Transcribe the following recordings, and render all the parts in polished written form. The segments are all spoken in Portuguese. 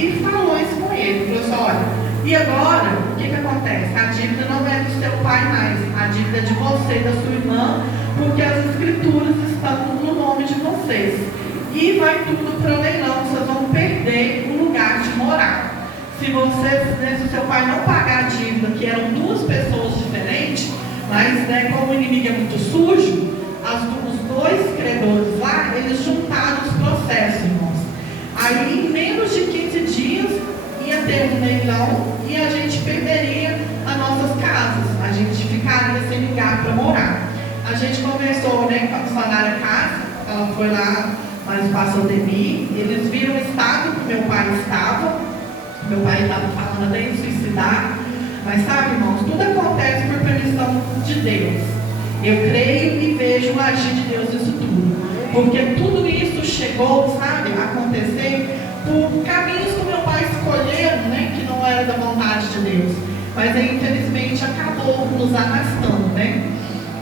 e falou isso com ele. Falou assim: olha, e agora, o que acontece? A dívida não é do seu pai mais, a dívida é de você e da sua irmã, porque as escrituras estão no nome de vocês. E vai tudo para o leilão, vocês vão perder o lugar de morar. Se o seu pai não pagar a dívida, que eram duas pessoas diferentes, mas como o inimigo é muito sujo, os dois credores lá, eles juntaram os processos, irmãos. Aí, em menos de 15 dias, ia ter um leilão e a gente perderia as nossas casas. A gente ficaria sem lugar para morar. A gente conversou com a funcionária casa, ela foi lá, mas passou de mim. Eles viram o estado que meu pai estava. Meu pai estava falando até em suicidar. Mas sabe, irmãos, tudo acontece por permissão de Deus. Eu creio e vejo o agir de Deus nisso tudo. Porque tudo isso chegou, sabe, a acontecer por caminhos que meu pai escolheu, né, que não era da vontade de Deus. Mas aí, infelizmente, acabou nos arrastando, né?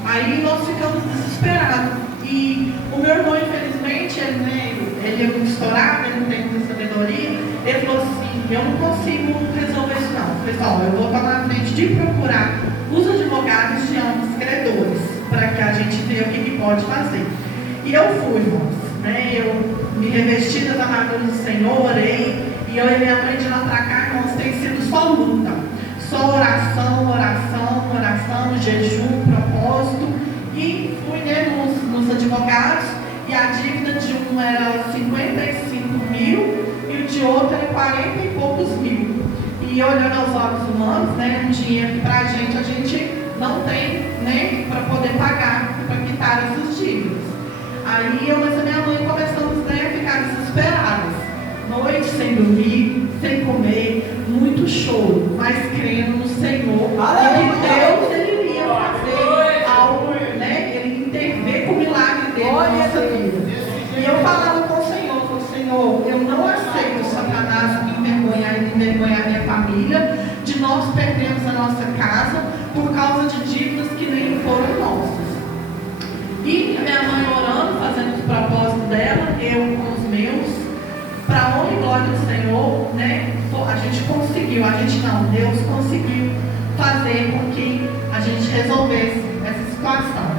Aí nós ficamos desesperados. E o meu irmão, infelizmente, ele é muito estourado, ele não tem muita sabedoria. Ele falou assim: eu não consigo resolver isso não. Pessoal, eu vou tomar a frente de procurar os advogados de ambos credores, para que a gente veja o que pode fazer. E eu fui, irmãos, né? Eu me revesti das armaduras do Senhor, orei, e eu e minha mãe de lá para cá, irmãos, tem sido só luta, só oração, oração, oração, jejum, propósito. E fui, né, nos advogados, e a dívida de um era 55 mil e o de outro era 40 e poucos mil. E olhando aos olhos humanos, né, um dinheiro que pra gente, a gente não tem, né, para poder pagar, para quitar essas dívidas. Aí eu e minha mãe começamos, né, a ficar desesperadas. Noite sem dormir, sem comer, muito choro, mas crendo no Senhor. E Deus, Ele iria fazer algo, né, Ele intervir com o milagre dele na nossa vida. E eu falava com o Senhor, eu não aceito Satanás me envergonhar minha família, de nós perdermos a nossa casa por causa de dívidas que nem foram nossas. E minha mãe orando, fazendo os propósitos dela, eu com os meus, para a honra e glória do Senhor, né? A gente conseguiu, Deus conseguiu fazer com que a gente resolvesse essa situação.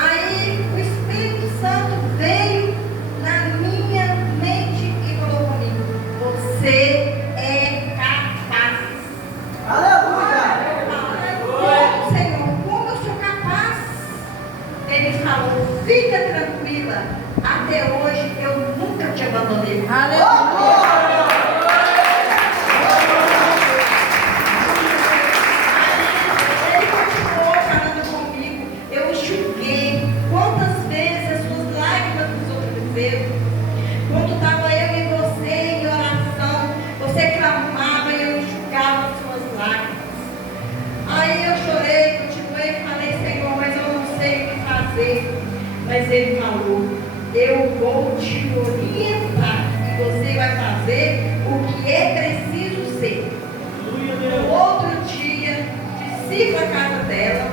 Aí o Espírito Santo veio na Mas ele falou: eu vou te orientar e você vai fazer o que é preciso ser. No outro dia, desci para a casa dela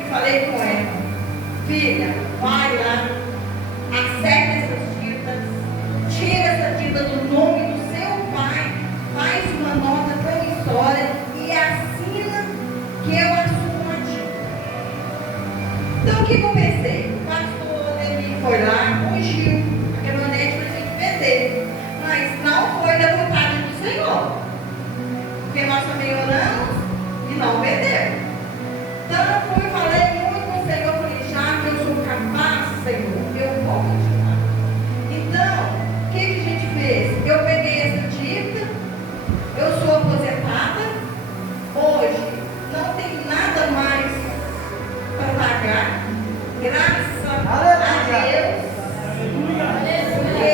e falei com ela: filha, vai lá, acerta essas dívidas, tira essa dívida do nome do seu pai, faz uma nota promissória e assina que eu assumo a dívida. Então o que eu pensei? O pastor Ademir foi lá, ungiu a caminhonete para a gente vender, mas não foi da vontade do Senhor, porque nós também oramos e não vendemos. Então eu fui, falei muito com o Senhor, falei: já que eu sou capaz, Senhor, eu vou continuar. Então, o que a gente fez? Eu peguei essa dívida, eu sou aposentada, hoje não tem nada mais para pagar, graças a Deus. Porque,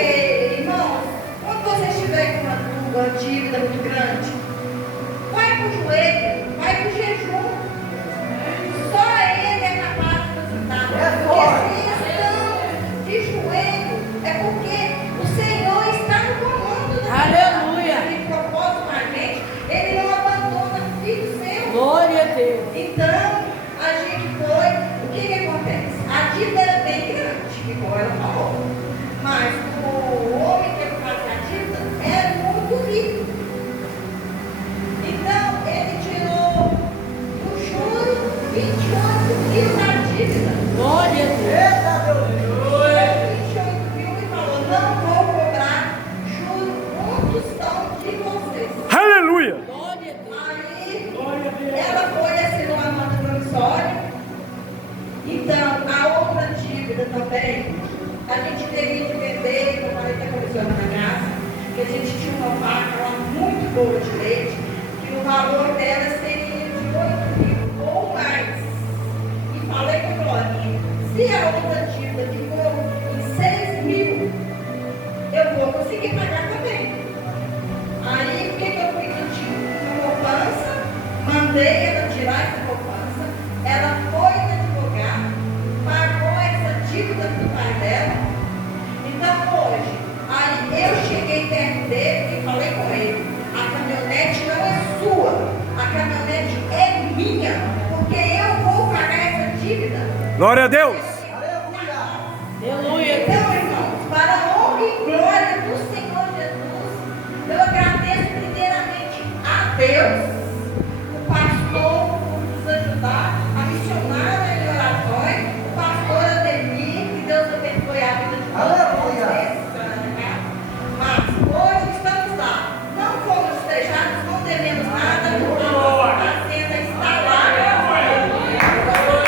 irmãos, quando você estiver com uma dívida muito grande, vai para o joelho, vai para o jejum. Só Ele é capaz de visitar. Porque se estão de joelho, é porque o Senhor está no comando da Aleluia. Ele propôs com a gente, Ele não abandona filho seu. Glória a Deus. Então, a gente foi, o que acontece? A dívida era bem grande, igual ela falou. Mas o homem que fazia a dívida era muito rico. Então, ele tirou do juro 28 mil da dívida. Glória a Deus. Tirou 28 mil e falou: não vou cobrar juro um tostão de vocês. Aleluia! Glória a Deus. Aí, ela foi e assinou a nota promissória. Então, a outra dívida também, a gente teria que vender, como eu falei que aconteceu na graça, que a gente tinha uma vaca lá muito boa de leite, que o valor dela seria de 8 mil ou mais. E falei com a Glorinha: se a outra dívida ficou em 6 mil, eu vou conseguir pagar também. Aí, o que eu fiz? Eu tinha uma poupança, mandei ela tirar essa poupança, ela foi no advogado, pagou essa dívida do pai dela. Então, hoje, aí eu cheguei perto dele e falei com ele: a caminhonete não é sua, a caminhonete é minha, porque eu vou pagar essa dívida. Glória a Deus!